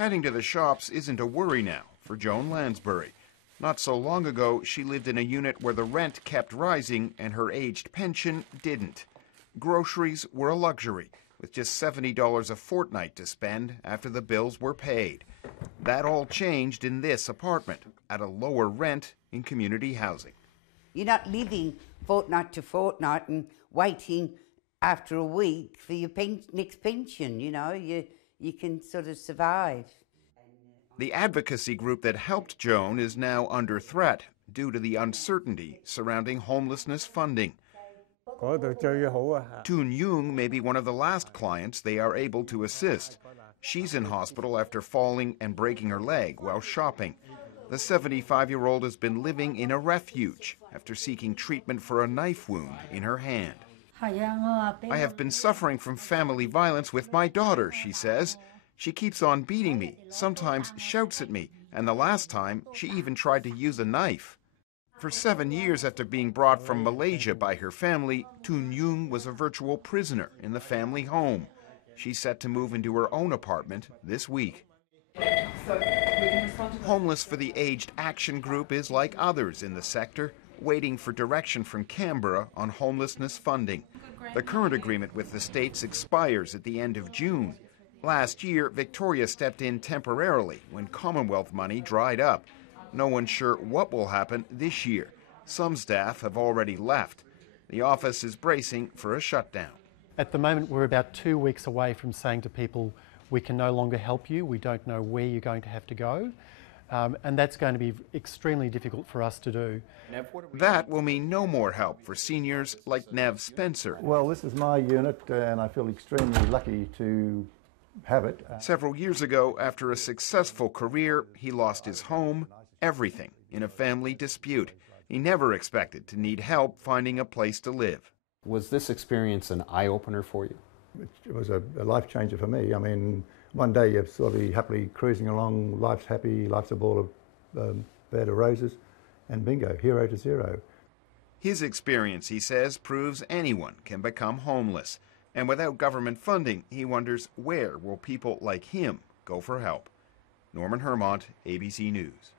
Heading to the shops isn't a worry now for Joan Lansbury. Not so long ago, she lived in a unit where the rent kept rising and her aged pension didn't. Groceries were a luxury, with just $70 a fortnight to spend after the bills were paid. That all changed in this apartment at a lower rent in community housing. You're not living fortnight to fortnight and waiting after a week for your next pension, you know. You can sort of survive. The advocacy group that helped Joan is now under threat due to the uncertainty surrounding homelessness funding. Toon Yung may be one of the last clients they are able to assist. She's in hospital after falling and breaking her leg while shopping. The 75-year-old has been living in a refuge after seeking treatment for a knife wound in her hand. I have been suffering from family violence with my daughter, she says. She keeps on beating me, sometimes shouts at me, and the last time she even tried to use a knife. For 7 years after being brought from Malaysia by her family, Toon Yung was a virtual prisoner in the family home. She's set to move into her own apartment this week. Homeless for the Aged Action Group is like others in the sector, waiting for direction from Canberra on homelessness funding. The current agreement with the states expires at the end of June. Last year, Victoria stepped in temporarily when Commonwealth money dried up. No one's sure what will happen this year. Some staff have already left. The office is bracing for a shutdown. At the moment, we're about 2 weeks away from saying to people, we can no longer help you, we don't know where you're going to have to go. And that's going to be extremely difficult for us to do. That will mean no more help for seniors like Nev Spencer. Well, this is my unit and I feel extremely lucky to have it. Several years ago, after a successful career, he lost his home, everything, in a family dispute. He never expected to need help finding a place to live. Was this experience an eye-opener for you? It was a life changer for me. I mean, one day you're sort of happily cruising along, life's happy, life's a ball of bed of roses, and bingo, hero to zero. His experience, he says, proves anyone can become homeless. And without government funding, he wonders where will people like him go for help. Norman Hermant, ABC News.